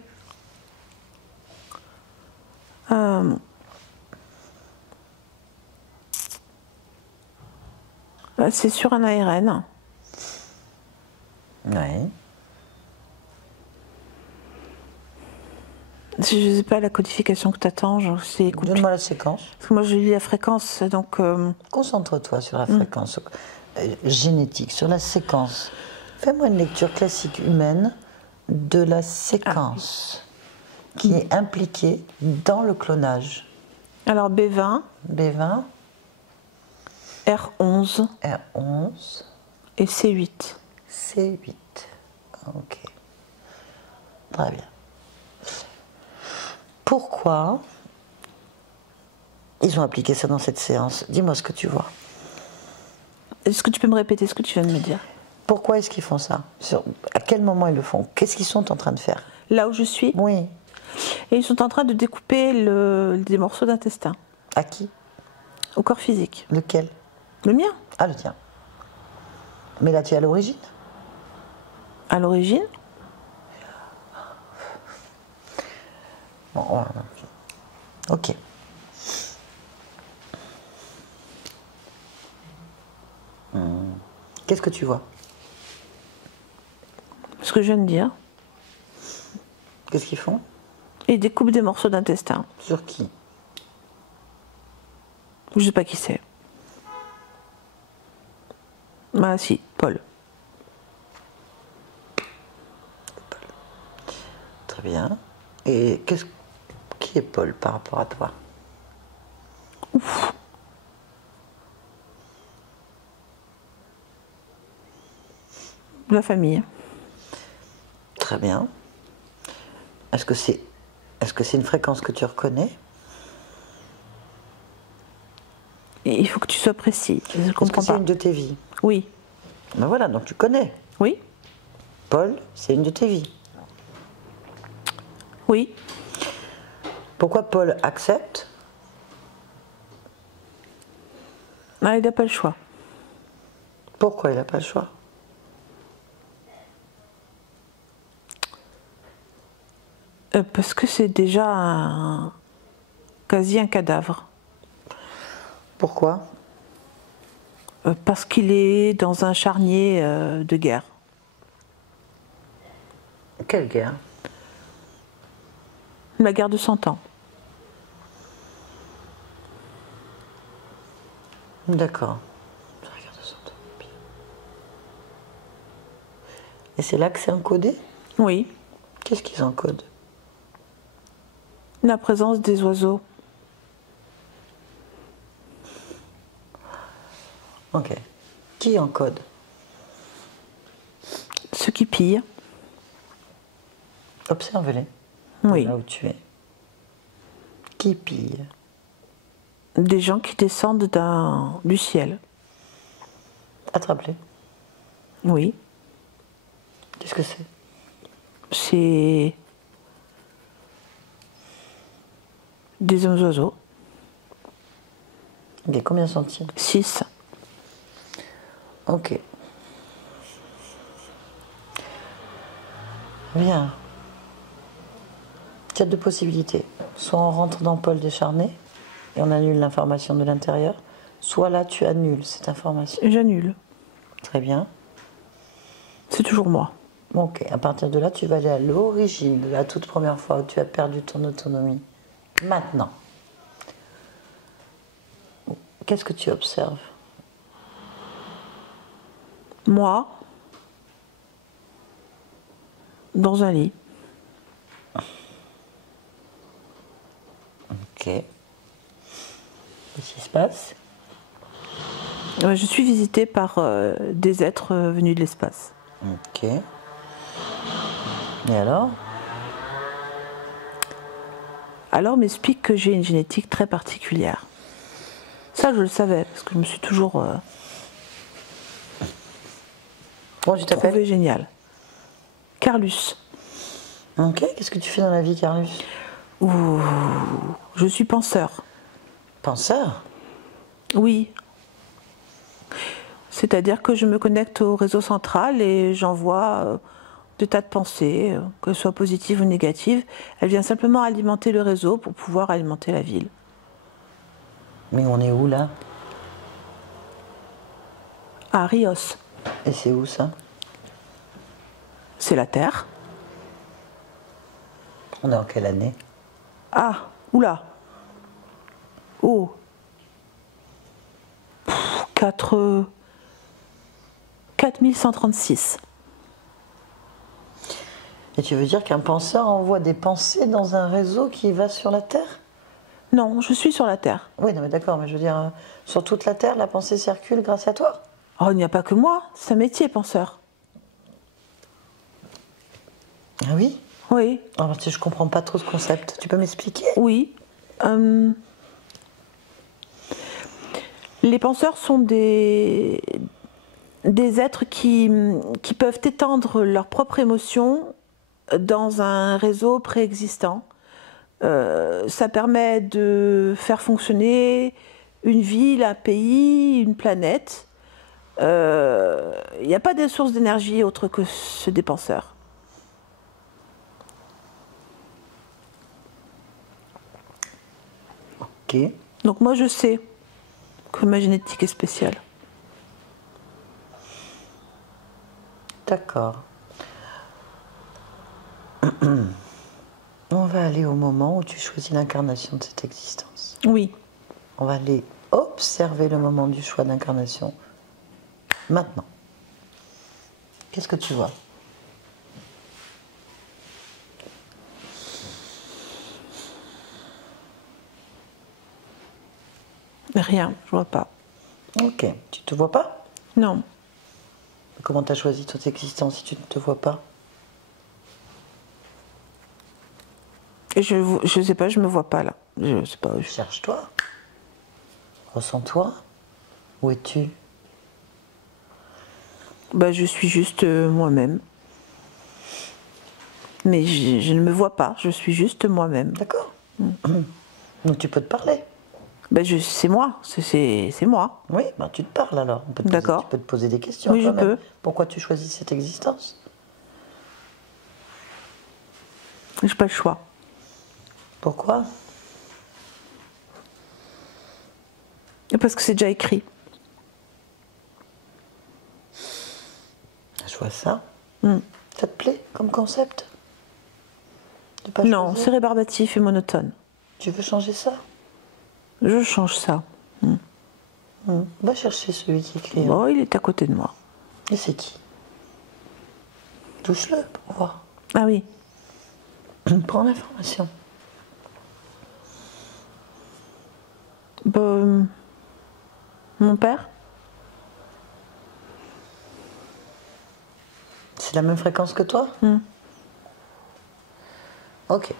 C'est sur un ARN. Oui. Je ne sais pas la codification que tu attends. Donne-moi la séquence. Parce que moi, je lis la fréquence, donc... Concentre-toi sur la fréquence génétique, sur la séquence. Fais-moi une lecture classique humaine de la séquence qui est impliquée dans le clonage. Alors, B20, B20, R11 R11, et C8. C8. Ok. Très bien. Pourquoi ils ont appliqué ça dans cette séance? Dis-moi ce que tu vois. Est-ce que tu peux me répéter ce que tu viens de me dire? Pourquoi est-ce qu'ils font ça? À quel moment ils le font? Qu'est-ce qu'ils sont en train de faire? Là où je suis, Oui. et ils sont en train de découper des morceaux d'intestin À qui? au corps physique. Lequel? Le mien, Ah, le tien. Mais là, tu es à l'origine? à l'origine. Bon, voilà. Ok. Qu'est-ce que tu vois? Ce que je viens de dire. Qu'est-ce qu'ils font? Ils découpent des morceaux d'intestin. Sur qui? Je ne sais pas qui c'est. Ah si, Paul. Très bien. Et qui est Paul par rapport à toi? Ouf. La famille. Très bien. Est-ce que c'est une fréquence que tu reconnais? Et il faut que tu sois précis. Je ne Est-ce que comprends c'est pas. une de tes vies? Oui. Ben voilà, donc tu connais. Oui. Paul, c'est une de tes vies. Oui. Pourquoi Paul accepte? Ah, il n'a pas le choix. Pourquoi il n'a pas le choix? Parce que c'est déjà quasi un cadavre. Pourquoi? Parce qu'il est dans un charnier de guerre. Quelle guerre? La guerre de 100 ans. D'accord. Et c'est là que c'est encodé? Oui. Qu'est-ce qu'ils encodent? La présence des oiseaux. Ok. Qui encode? Ceux qui pillent. Observe-les. Oui. Là où tu es. Qui pille? Des gens qui descendent du ciel. Attrape-les. Oui. Qu'est-ce que c'est? C'est des hommes oiseaux. Ok, combien sont-ils? 6. Ok. Bien. Il y a deux possibilités. Soit on rentre dans Paul décharné et on annule l'information de l'intérieur, soit là tu annules cette information. J'annule. Très bien. C'est toujours moi. Ok, à partir de là, tu vas aller à l'origine de la toute première fois où tu as perdu ton autonomie. Maintenant, qu'est-ce que tu observes? Moi, dans un lit. Ok. Qu'est-ce qui se passe? Je suis visitée par des êtres venus de l'espace. Ok. Et alors? Alors, on m'explique que j'ai une génétique très particulière. Ça, je le savais, parce que je me suis toujours Comment tu t'appelles? trouvé génial. Carlus. Ok, qu'est-ce que tu fais dans la vie, Carlus? Ouh, je suis penseur. Penseur? Oui. C'est-à-dire que je me connecte au réseau central et j'envoie des tas de pensées, qu'elles soient positives ou négatives. Elle vient simplement alimenter le réseau pour pouvoir alimenter la ville. Mais on est où là? À Rios, Et c'est où ça? c'est la Terre. On est en quelle année? Ah, oula. Oh. 4136. Et tu veux dire qu'un penseur envoie des pensées dans un réseau qui va sur la Terre? Non, je suis sur la Terre. Oui, non mais d'accord, mais je veux dire, sur toute la Terre, la pensée circule grâce à toi? Oh, il n'y a pas que moi, c'est un métier, penseur. Ah oui? Oui, Alors, je comprends pas trop ce concept. Tu peux m'expliquer? oui. Les penseurs sont des êtres qui peuvent étendre leurs propres émotions dans un réseau préexistant. Ça permet de faire fonctionner une ville, un pays, une planète. Il n'y a pas de source d'énergie autre que ce des penseurs. Ok. Donc moi je sais que ma génétique est spéciale. D'accord. On va aller au moment où tu choisis l'incarnation de cette existence. Oui. On va aller observer le moment du choix d'incarnation. Maintenant. Qu'est-ce que tu vois? Rien, je vois pas. Ok. Tu te vois pas? Non. Comment tu as choisi toute existence si tu ne te vois pas? Je sais pas, je me vois pas là. Je sais pas. Cherche-toi. Ressens-toi. Où es-tu? Bah, je suis juste moi-même. Mais je ne me vois pas, je suis juste moi-même. D'accord. Donc tu peux te parler. Bah, c'est moi, c'est moi. Oui, ben tu te parles alors. On peut te poser- D'accord. Tu peux te poser des questions Oui, je toi-même. peux. Pourquoi tu choisis cette existence? J'ai pas le choix. Pourquoi? Parce que c'est déjà écrit. Je vois ça. Mm. Ça te plaît comme concept? De pas Non, choisir? c'est rébarbatif et monotone. Tu veux changer ça? Je change ça. Va chercher celui qui écrit. Bon, il est à côté de moi. Et c'est qui? Touche-le pour voir. Ah oui. Prends l'information. Bah, mon père? C'est la même fréquence que toi? Mm. Ok.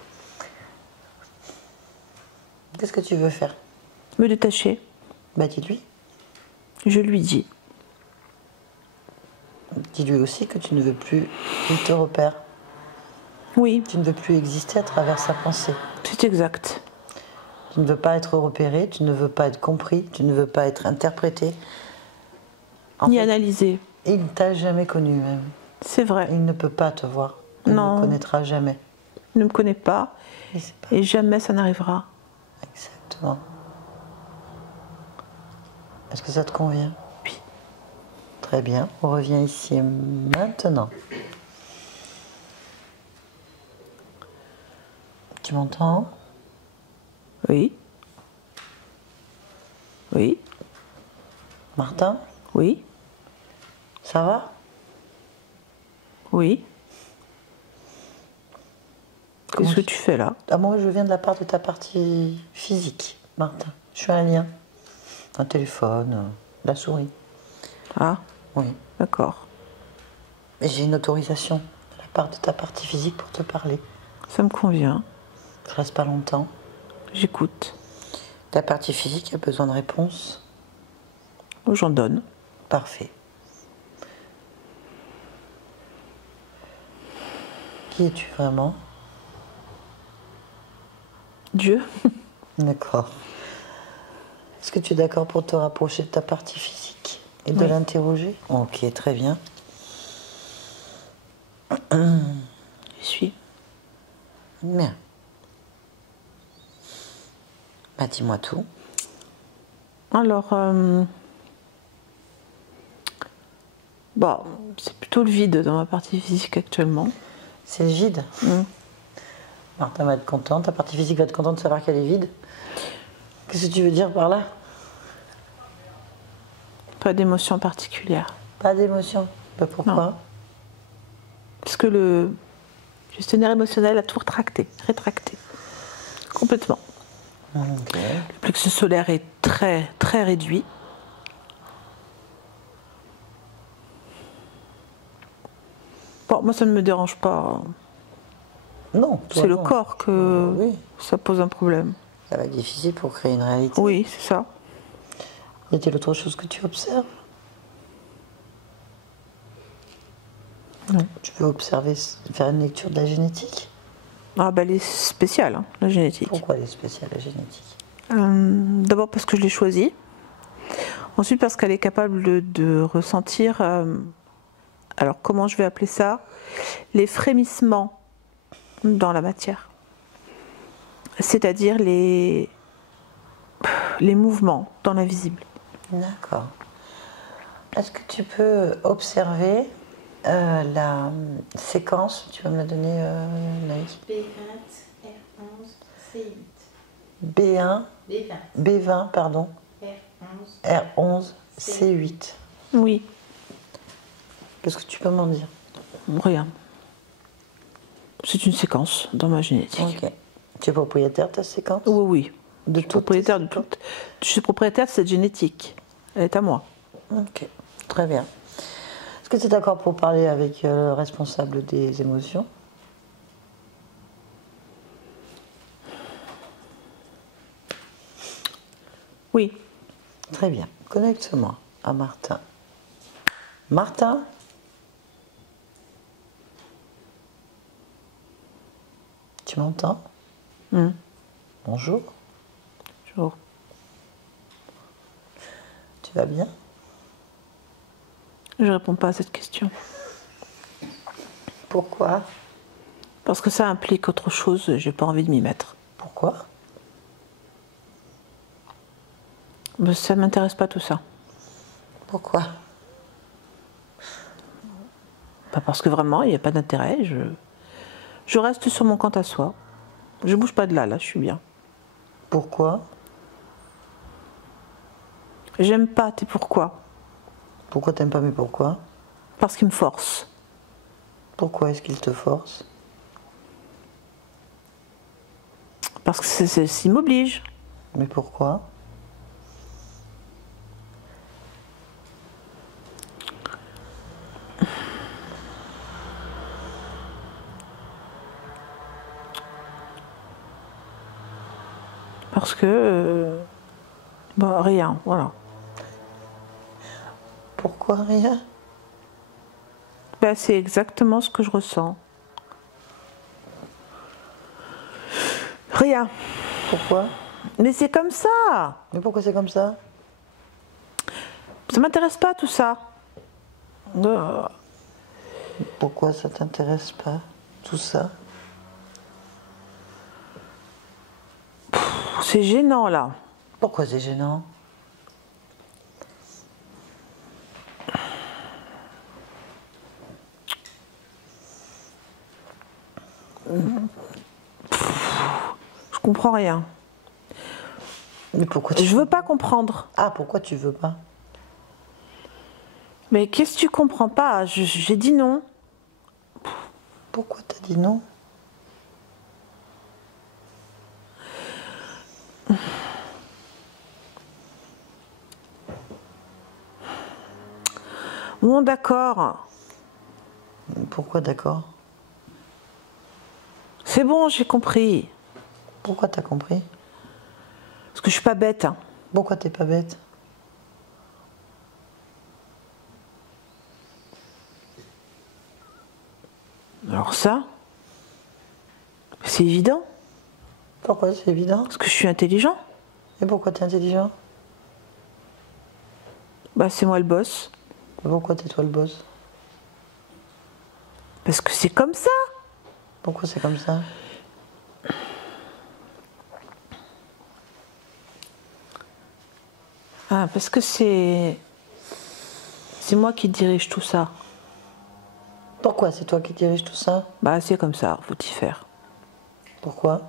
Qu'est-ce que tu veux faire? Me détacher. Bah dis-lui. Je lui dis. Dis-lui aussi que tu ne veux plus qu'il te repère. Oui, Tu ne veux plus exister à travers sa pensée. c'est exact. Tu ne veux pas être repéré, tu ne veux pas être compris, tu ne veux pas être interprété. En Ni fait, analyser. il ne t'a jamais connu même. C'est vrai. Il ne peut pas te voir. Il ne Non. te connaîtra jamais. Il ne me connaît pas Et c'est pas et jamais ça n'arrivera. exactement. Est-ce que ça te convient? Oui. Très bien. On revient ici maintenant. Tu m'entends? Oui. Oui. Martin? Oui. Ça va? Oui. Comment Qu'est-ce que je- tu fais là? Ah, moi, je viens de la part de ta partie physique, Martin. Je suis un lien. Un téléphone, la souris. Ah, Oui. d'accord. Et j'ai une autorisation de la part de ta partie physique pour te parler. Ça me convient. Je reste pas longtemps. J'écoute. Ta partie physique a besoin de réponse. J'en donne. Parfait. Qui es-tu vraiment? Dieu. D'accord. Est-ce que tu es d'accord pour te rapprocher de ta partie physique et de Oui. l'interroger? Ok, très bien. Je suis. Bien. Bah, dis-moi tout. Alors, bon, c'est plutôt le vide dans ma partie physique actuellement. C'est le vide. Martin va être content, ta partie physique va être contente de savoir qu'elle est vide. Qu'est-ce que tu veux dire par là? Pas d'émotion particulière. Pas d'émotion. Bah, pourquoi? Non. Parce que le gestionnaire émotionnel a tout rétracté. Complètement. Ok. Le plexus solaire est très, très réduit. Bon, moi, ça ne me dérange pas. Non, toi, C'est le non. corps que Oui, ça pose un problème. ça va être difficile pour créer une réalité. Oui, c'est ça. Y a-t-il autre chose que tu observes? Non. Tu peux observer, faire une lecture de la génétique? Ah, bah, elle est spéciale, hein, la génétique. Pourquoi elle est spéciale, la génétique? D'abord parce que je l'ai choisie. Ensuite parce qu'elle est capable de ressentir, alors comment je vais appeler ça, les frémissements dans la matière. C'est-à-dire les mouvements dans l'invisible. D'accord. Est-ce que tu peux observer la séquence? Tu vas me la donner, Naïk. B20, R11, C8. B1, B20, B20, pardon, R11, R11, C8. Oui, Qu'est-ce que tu peux m'en dire? rien. C'est une séquence dans ma génétique. Ok. Tu es propriétaire de ta séquence? Oui, oui. De Je suis propriétaire de toute. Je suis propriétaire de cette génétique. Elle est à moi. Ok, très bien. Est-ce que tu es d'accord pour parler avec le responsable des émotions? Oui. Très bien. Connecte-moi à Martin. Martin? Tu m'entends? Bonjour. Bonjour. Tu vas bien? Je réponds pas à cette question. Pourquoi? Parce que ça implique autre chose, j'ai pas envie de m'y mettre. Pourquoi? Mais ça m'intéresse pas tout ça. Pourquoi? Pas parce que vraiment, il n'y a pas d'intérêt. Je reste sur mon compte à soi. Je bouge pas de là, je suis bien. Pourquoi? J'aime pas tes pourquoi. Pourquoi t'aimes pas mes pourquoi? Parce qu'ils me forcent. Pourquoi est-ce qu'il te force? Parce que s'ils m'obligent. Mais pourquoi? Parce que... bah, rien, voilà. Pourquoi rien? Bah, c'est exactement ce que je ressens. Rien. Pourquoi? Mais c'est comme ça. Mais pourquoi c'est comme ça? Ça m'intéresse pas tout ça. Pourquoi ça t'intéresse pas, tout ça? C'est gênant là. Pourquoi c'est gênant? Je comprends rien. Mais pourquoi tu... Je veux pas comprendre. Ah, pourquoi tu veux pas? Mais qu'est-ce que tu comprends pas? J'ai dit non. Pourquoi t'as dit non? Bon, d'accord. Pourquoi d'accord? C'est bon, j'ai compris. Pourquoi t'as compris? Parce que je suis pas bête. Hein. Pourquoi t'es pas bête? Alors ça, C'est évident, Pourquoi c'est évident? parce que je suis intelligent. Et pourquoi t'es intelligent? Bah, c'est moi le boss. Pourquoi t'es toi le boss? Parce que c'est comme ça. Pourquoi c'est comme ça? Ah, parce que c'est moi qui dirige tout ça. Pourquoi c'est toi qui dirige tout ça? Bah, c'est comme ça, faut y faire. Pourquoi?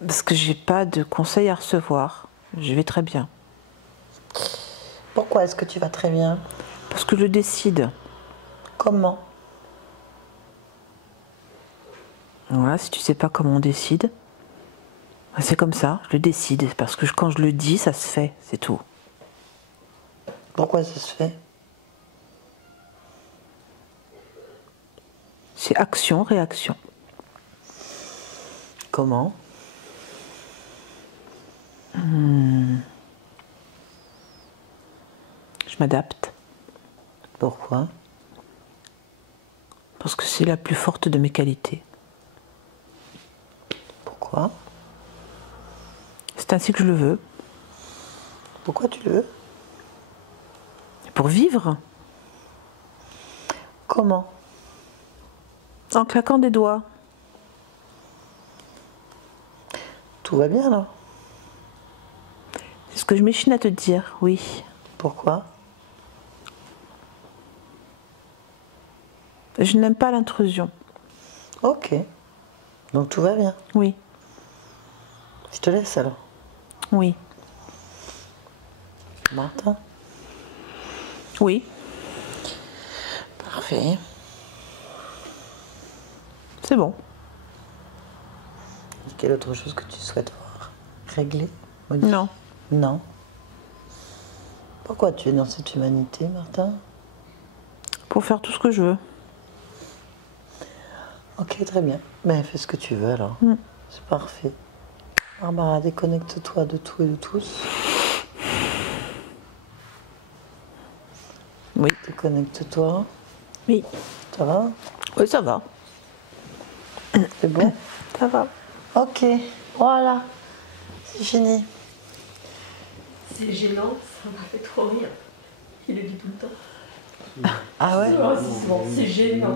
Parce que j'ai pas de conseils à recevoir. Je vais très bien. Pourquoi est-ce que tu vas très bien? Parce que je décide. Comment? Voilà, si tu sais pas comment on décide, bah, c'est comme ça, je le décide. Parce que quand je le dis, ça se fait, c'est tout. Pourquoi ça se fait? C'est action, réaction. Comment? Je m'adapte. Pourquoi? Parce que c'est la plus forte de mes qualités. Pourquoi? C'est ainsi que je le veux. Pourquoi tu le veux? Pour vivre, Comment? en claquant des doigts. Tout va bien là? C'est ce que je m'échine à te dire, oui. Pourquoi? Je n'aime pas l'intrusion. Ok. Donc tout va bien. Oui, Je te laisse alors. oui, Martin? oui. Parfait. C'est bon. Quelle autre chose que tu souhaites voir réglée? Modifiée? Non. Non. Pourquoi tu es dans cette humanité, Martin? Pour faire tout ce que je veux. Ok, très bien. Ben, fais ce que tu veux alors. C'est parfait. Barbara, déconnecte-toi de tout et de tous. Oui. Déconnecte-toi. Oui. Ça va? Oui, ça va. C'est bon? Ça va. Ok, voilà. C'est fini. C'est gênant, ça m'a fait trop rire. Il le dit tout le temps. Ah ouais? Oh, c'est bon, c'est gênant.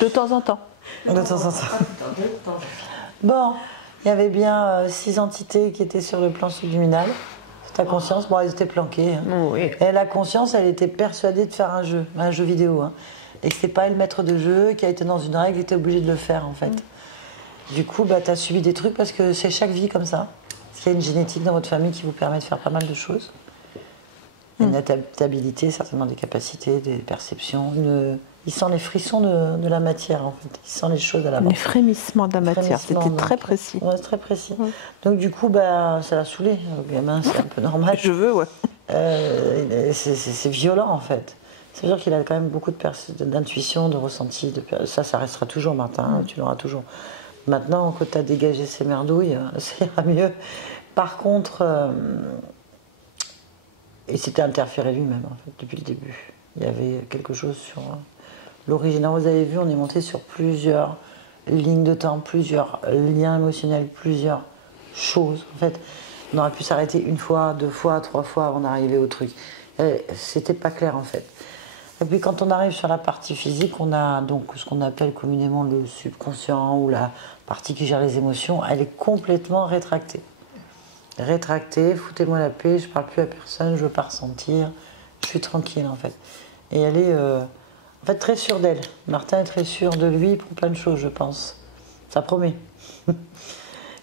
De temps en temps. De temps en temps. De temps. Bon, il y avait bien 6 entités qui étaient sur le plan subliminal. C'est ta conscience. Bon, elles étaient planquées. Hein. Oui. Et la conscience, elle était persuadée de faire un jeu vidéo. Hein. Et que c'est pas elle le maître de jeu qui a été dans une règle, qui était obligé de le faire en fait. Du coup, bah, tu as subi des trucs parce que c'est chaque vie comme ça. Parce qu'il y a une génétique dans votre famille qui vous permet de faire pas mal de choses. Une adaptabilité, certainement des capacités, des perceptions. Il sent les frissons de la matière en fait. Il sent les choses à la Les frémissements de la matière, Frémissement, c'était très donc. précis. Ouais, c'est très précis. Donc du coup, bah, ça l'a saoulé. Le gamin, c'est un peu normal. Je veux, ouais. C'est violent en fait. C'est sûr qu'il a quand même beaucoup d'intuition, de ressenti. Ça restera toujours, Martin, tu l'auras toujours. Maintenant que tu as dégagé ces merdouilles, ça ira mieux. Par contre, il s'était interféré lui-même en fait, depuis le début. Il y avait quelque chose sur l'origine. Vous avez vu, on est monté sur plusieurs lignes de temps, plusieurs liens émotionnels, plusieurs choses. En fait, on aurait pu s'arrêter 1 fois, 2 fois, 3 fois avant d'arriver au truc. C'était pas clair en fait. Et puis quand on arrive sur la partie physique, on a donc ce qu'on appelle communément le subconscient ou la partie qui gère les émotions, elle est complètement rétractée. Rétractée, foutez-moi la paix, je parle plus à personne, je veux pas ressentir, je suis tranquille en fait. Et elle est en fait très sûre d'elle. Martin est très sûr de lui pour plein de choses, je pense. Ça promet.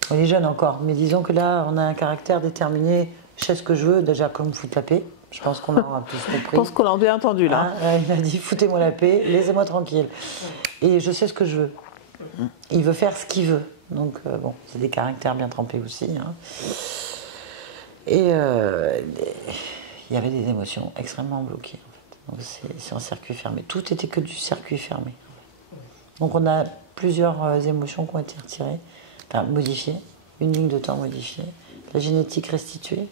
On est jeune encore, mais disons que là, on a un caractère déterminé. Je sais ce que je veux, déjà comme foutre la paix. Je pense qu'on aura plus compris. Je pense qu'on l'a bien entendu là. Hein, il a dit foutez-moi la paix, laissez-moi tranquille. Et je sais ce que je veux. Il veut faire ce qu'il veut. Donc bon, c'est des caractères bien trempés aussi. Hein. Et il y avait des émotions extrêmement bloquées. En fait. Donc c'est un circuit fermé. Tout était que du circuit fermé. Donc on a plusieurs émotions qui ont été retirées, enfin modifiées, une ligne de temps modifiée, la génétique restituée.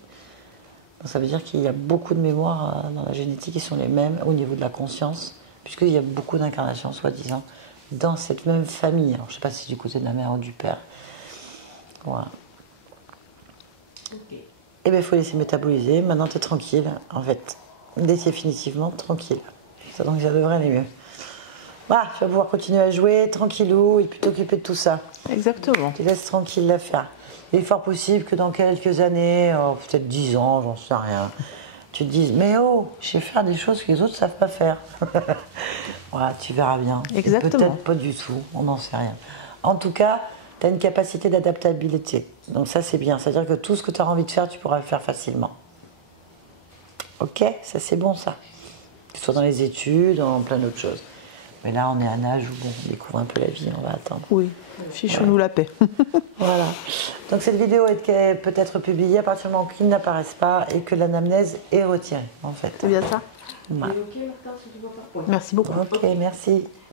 Donc ça veut dire qu'il y a beaucoup de mémoires dans la génétique qui sont les mêmes au niveau de la conscience, puisqu'il y a beaucoup d'incarnations, soi-disant, dans cette même famille. Alors, je ne sais pas si c'est du côté de la mère ou du père. Voilà. Ok. Et bien, il faut laisser métaboliser. Maintenant, tu es tranquille, en fait. Définitivement tranquille. Ça, donc, ça devrait aller mieux. Voilà, tu vas pouvoir continuer à jouer tranquillou et puis t'occuper de tout ça. Exactement. Tu laisses tranquille l'affaire. Il est fort possible que dans quelques années, peut-être 10 ans, j'en sais rien, tu te dises, mais oh, je sais faire des choses que les autres ne savent pas faire. Voilà, tu verras bien. Exactement. Peut-être pas du tout, on n'en sait rien. En tout cas, tu as une capacité d'adaptabilité. Donc ça, c'est bien. C'est-à-dire que tout ce que tu as envie de faire, tu pourras le faire facilement. Ok, ça c'est bon ça. Que ce soit dans les études, dans plein d'autres choses. Mais là, on est à un âge où bon, on découvre un peu la vie, on va attendre. Oui, fichons-nous la paix. Voilà. Donc cette vidéo est peut-être publiée à partir du moment qu'ils n'apparaissent pas et que l'anamnèse est retirée, en fait. C'est bien ça. Voilà. Et ok, Martin, si tu vois pas. Merci beaucoup. Ok, merci.